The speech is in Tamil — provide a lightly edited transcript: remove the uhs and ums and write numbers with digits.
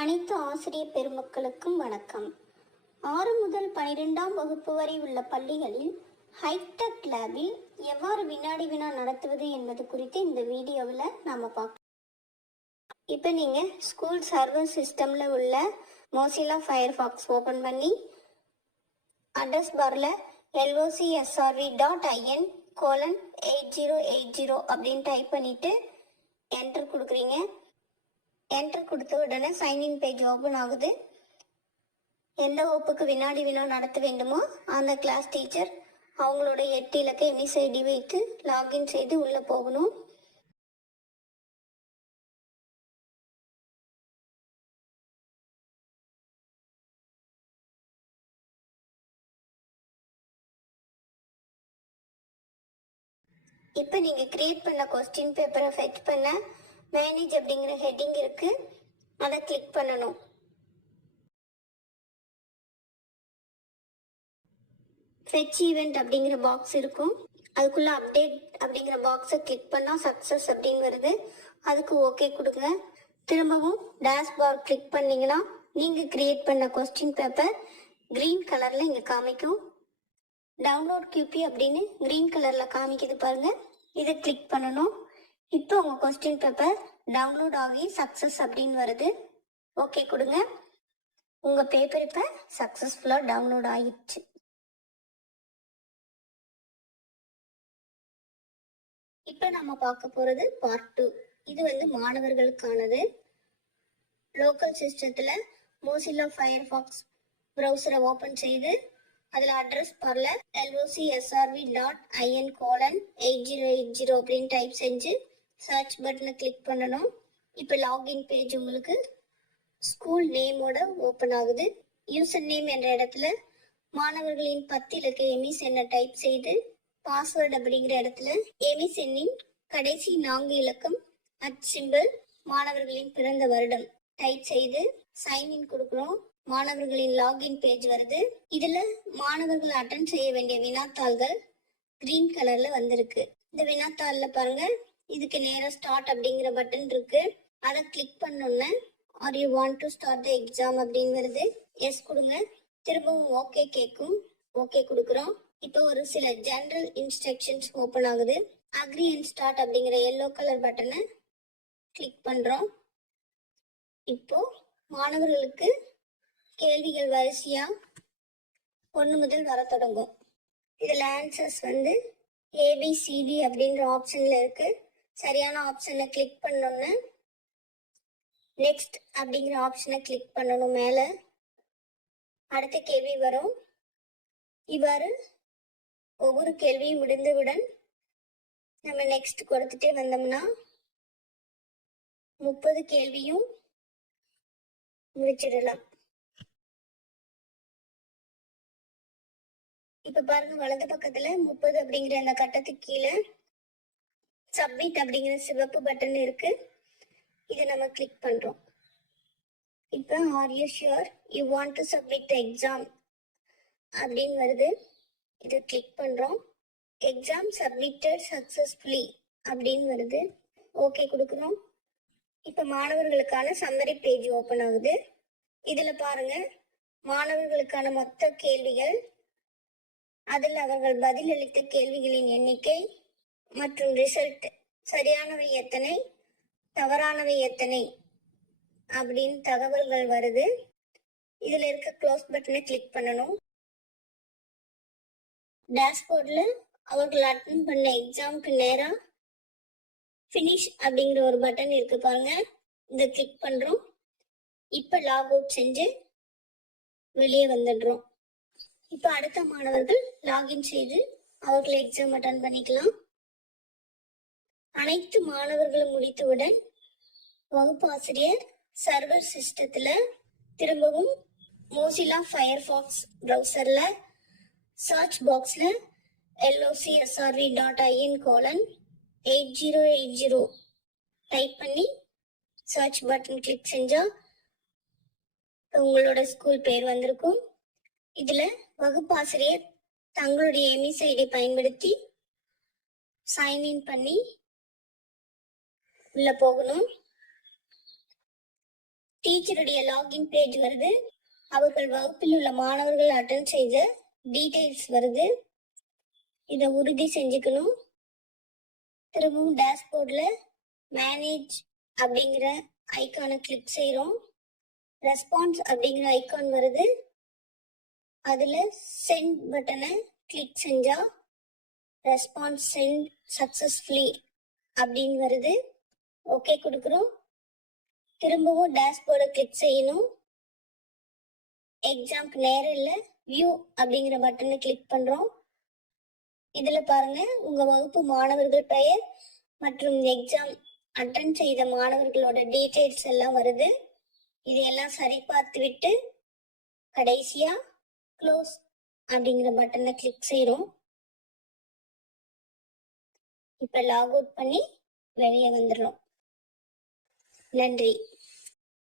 அனைத்து ஆசிரியர் பெருமக்களுக்கும் வணக்கம். 6 முதல் 12ஆம் வகுப்பு வரை உள்ள பள்ளிகளில் ஹைடெக் லேபில் எவ்வாறு வினாடி வினா நடத்துவது என்பது குறித்து இந்த வீடியோவில் நாம் பார்க்கலாம். இப்போ நீங்கள் ஸ்கூல் சர்வர் சிஸ்டமில் உள்ள மொசில்லா ஃபயர்ஃபாக்ஸ் ஓப்பன் பண்ணி அட்ரஸ் பாரில் locSRV.in:8080 அப்படின்னு டைப் பண்ணிவிட்டு என்டர் கொடுக்குறீங்க. என்டர் கொடுத்த உடனே சைன்இன் பேஜ் ஓப்பன் ஆகுது. எந்த வகுப்புக்கு வினாடி வினா நடத்த வேண்டுமோ அந்த கிளாஸ் டீச்சர் அவங்களோட 8 இலக்க எம்இஸ் ஐடி வைத்து லாகின் செய்து உள்ளே போகணும். இப்போ நீங்கள் கிரியேட் பண்ண கொஸ்டின் பேப்பரை ஃபெச் பண்ண மேனேஜ் அப்படிங்கிற ஹெட்டிங் இருக்குது, அதை கிளிக் பண்ணணும். ஃபெச் ஈவெண்ட் அப்படிங்கிற பாக்ஸ் இருக்கும், அதுக்குள்ளே அப்டேட் அப்படிங்கிற பாக்ஸை கிளிக் பண்ணால் சக்ஸஸ் அப்படின்னு வருது. அதுக்கு ஓகே கொடுங்க. திரும்பவும் டேஷ்பார் கிளிக் பண்ணிங்கன்னா நீங்கள் கிரியேட் பண்ண கொஸ்டின் பேப்பர் க்ரீன் கலரில் இங்கே காமிக்கும். டவுன்லோட் QP அப்படின்னு க்ரீன் கலரில் காமிக்குது பாருங்கள், இதை கிளிக் பண்ணணும். இப்போ உங்கள் கொஸ்டின் பேப்பர் டவுன்லோட் ஆகி சக்ஸஸ் அப்படின்னு வருது. ஓகே கொடுங்க. உங்கள் பேப்பர் இப்போ சக்ஸஸ்ஃபுல்லாக டவுன்லோட் ஆகிடுச்சு. இப்போ நம்ம பார்க்க போகிறது பார்ட் 2. இது மாணவர்களுக்கானது. லோக்கல் சிஸ்டத்தில் மொசில்லா ஃபயர்ஃபாக்ஸ் ப்ரௌசரை ஓப்பன் செய்து அதில் அட்ரஸ் பாரில் locSRV.in:8080 அப்படின்னு டைப் செஞ்சு சர்ச் பட்டனை கிளிக் பண்ணணும். இப்போ லாகின் பேஜ் உங்களுக்கு ஸ்கூல் நேமோட ஓப்பன் ஆகுது. யூசர் நேம் என்ற இடத்துல மாணவர்களின் 10 இலக்க எம்இஸ் எண்ணை டைப் செய்து பாஸ்வேர்டு அப்படிங்கிற இடத்துல எம்இஸ் எண்ணின் கடைசி 4 இலக்கம் @ மாணவர்களின் பிறந்த வருடம் டைப் செய்து சைன்இன் கொடுக்குறோம். மாணவர்களின் லாகின் பேஜ் வருது. இதுல மாணவர்கள் அட்டன் செய்ய வேண்டிய வினாத்தாள்கள் கிரீன் கலர்ல வந்திருக்கு. இந்த வினாத்தாள்ல பாருங்க, இதுக்கு நேரா ஸ்டார்ட் அப்படிங்கிற பட்டன் இருக்கு. அதை கிளிக் பண்ணோன்னே are you want to start the exam அப்படின்னு வருது. எஸ் கொடுங்க. திரும்பவும் ஓகே கேட்கும், ஓகே கொடுக்குறோம். இப்போ ஒரு சில ஜெனரல் இன்ஸ்ட்ரக்ஷன்ஸ் ஓப்பன் ஆகுது. அக்ரி அண்ட் ஸ்டார்ட் அப்படிங்கிற எல்லோ கலர் பட்டனை கிளிக் பண்றோம். இப்போ மாணவர்களுக்கு கேள்விகள் வரிசையா 1 முதல் வர தொடங்கும். இதில் ஆன்சர்ஸ் ABCD அப்படின்ற ஆப்ஷன்ல இருக்கு. சரியான ஆப்ஷனை கிளிக் பண்ணோன்னு நெக்ஸ்ட் அப்படிங்கிற ஆப்ஷனை கிளிக் பண்ணணும். மேலே அடுத்த கேள்வி வரும். இவ்வாறு ஒவ்வொரு கேள்வியும் முடிந்தவுடன் நம்ம நெக்ஸ்ட் கொடுத்துட்டே வந்தோம்னா 30 கேள்வியும் முடிச்சிடலாம். இப்ப பாருங்க, வலது பக்கத்துல 30 அப்படிங்கிற அந்த கட்டத்துக்கு கீழே சப்மிட் அப்படிங்கிற சிவப்பு பட்டன் இருக்கு. இதை நம்ம கிளிக் பண்றோம். இப்ப are you sure you want to submit the exam அப்படின்னு வருது. இதை கிளிக் பண்றோம். எக்ஸாம் சப்மிட்டட் சக்சஸ்ஃபுல்லி அப்படின்னு வருது. ஓகே கொடுக்குறோம். இப்ப மாணவர்களுக்கான சம்மரி பேஜ் ஓப்பன் ஆகுது. இதுல பாருங்க, மாணவர்களுக்கான மொத்த கேள்விகள், அதில் அவர்கள் பதிலளித்த கேள்விகளின் எண்ணிக்கை மற்றும் ரிசல்ட், சரியானவை எத்தனை தவறானவை எத்தனை அப்படின்னு தகவல்கள் வருது. இதுல இருக்க க்ளோஸ் பட்டனை கிளிக் பண்ணணும். டேஷ்போர்ட்ல அவர்கள் அட்டன் பண்ண எக்ஸாமுக்கு நேரா ஃபினிஷ் அப்படிங்கிற ஒரு பட்டன் இருக்கு பாருங்க, இதை கிளிக் பண்றோம். இப்ப லாக் அவுட் செஞ்சு வெளியே வந்துடுறோம். இப்ப அடுத்த மாணவர்கள் லாகின் செய்து அவர்கள் எக்ஸாம் அட்டன் பண்ணிக்கலாம். அனைத்து மாணவர்களும் முடித்தவுடன் வகுப்பாசிரியர் சர்வர் சிஸ்டத்துல திரும்பவும் மொசில்லா ஃபயர்ஃபாக்ஸ் ப்ரௌசர்ல சர்ச் பாக்ஸ்ல locSRV.in:8080 டைப் பண்ணி சர்ச் பட்டன் கிளிக் செஞ்சா உங்களோட ஸ்கூல் பேர் வந்திருக்கும். இதுல வகுப்பாசிரியர் தங்களுடைய எம்இஸ் ஐடி பயன்படுத்தி சைன்இன் பண்ணி உள்ள போகணும். டீச்சருடைய லாகின் பேஜ் வருது. அவர்கள் வகுப்பில் உள்ள மாணவர்கள் அட்டென்ட் செய்த டீடைல்ஸ் வருது. இதை உறுதி செஞ்சுக்கணும். திரும்பவும் டேஷ்போர்டில் மேனேஜ் அப்படிங்கிற ஐக்கானை கிளிக் செய்கிறோம். ரெஸ்பான்ஸ் அப்படிங்கிற ஐக்கான் வருது. அதில் சென்ட் பட்டனை கிளிக் செஞ்சால் ரெஸ்பான்ஸ் சென்ட் சக்ஸஸ்ஃபுல்லி அப்படின்னு வருது. ஓகே கொடுக்குறோம். திரும்பவும் டேஷ்போர்டை கிளிக் செய்யணும். எக்ஸாம்க்கு நேரம் இல்லை, வியூ அப்படிங்கிற பட்டனை கிளிக் பண்ணுறோம். இதில் பாருங்க, உங்கள் வகுப்பு மாணவர்கள் பெயர் மற்றும் எக்ஸாம் அட்டன் செய்த மாணவர்களோட டீட்டெயில்ஸ் எல்லாம் வருது. இதையெல்லாம் சரி பார்த்து விட்டு கடைசியாக க்ளோஸ் அப்படிங்கிற பட்டனை கிளிக் செய்கிறோம். இப்போ லாக் அவுட் பண்ணி வெளியே வந்துடுறோம். நன்றி.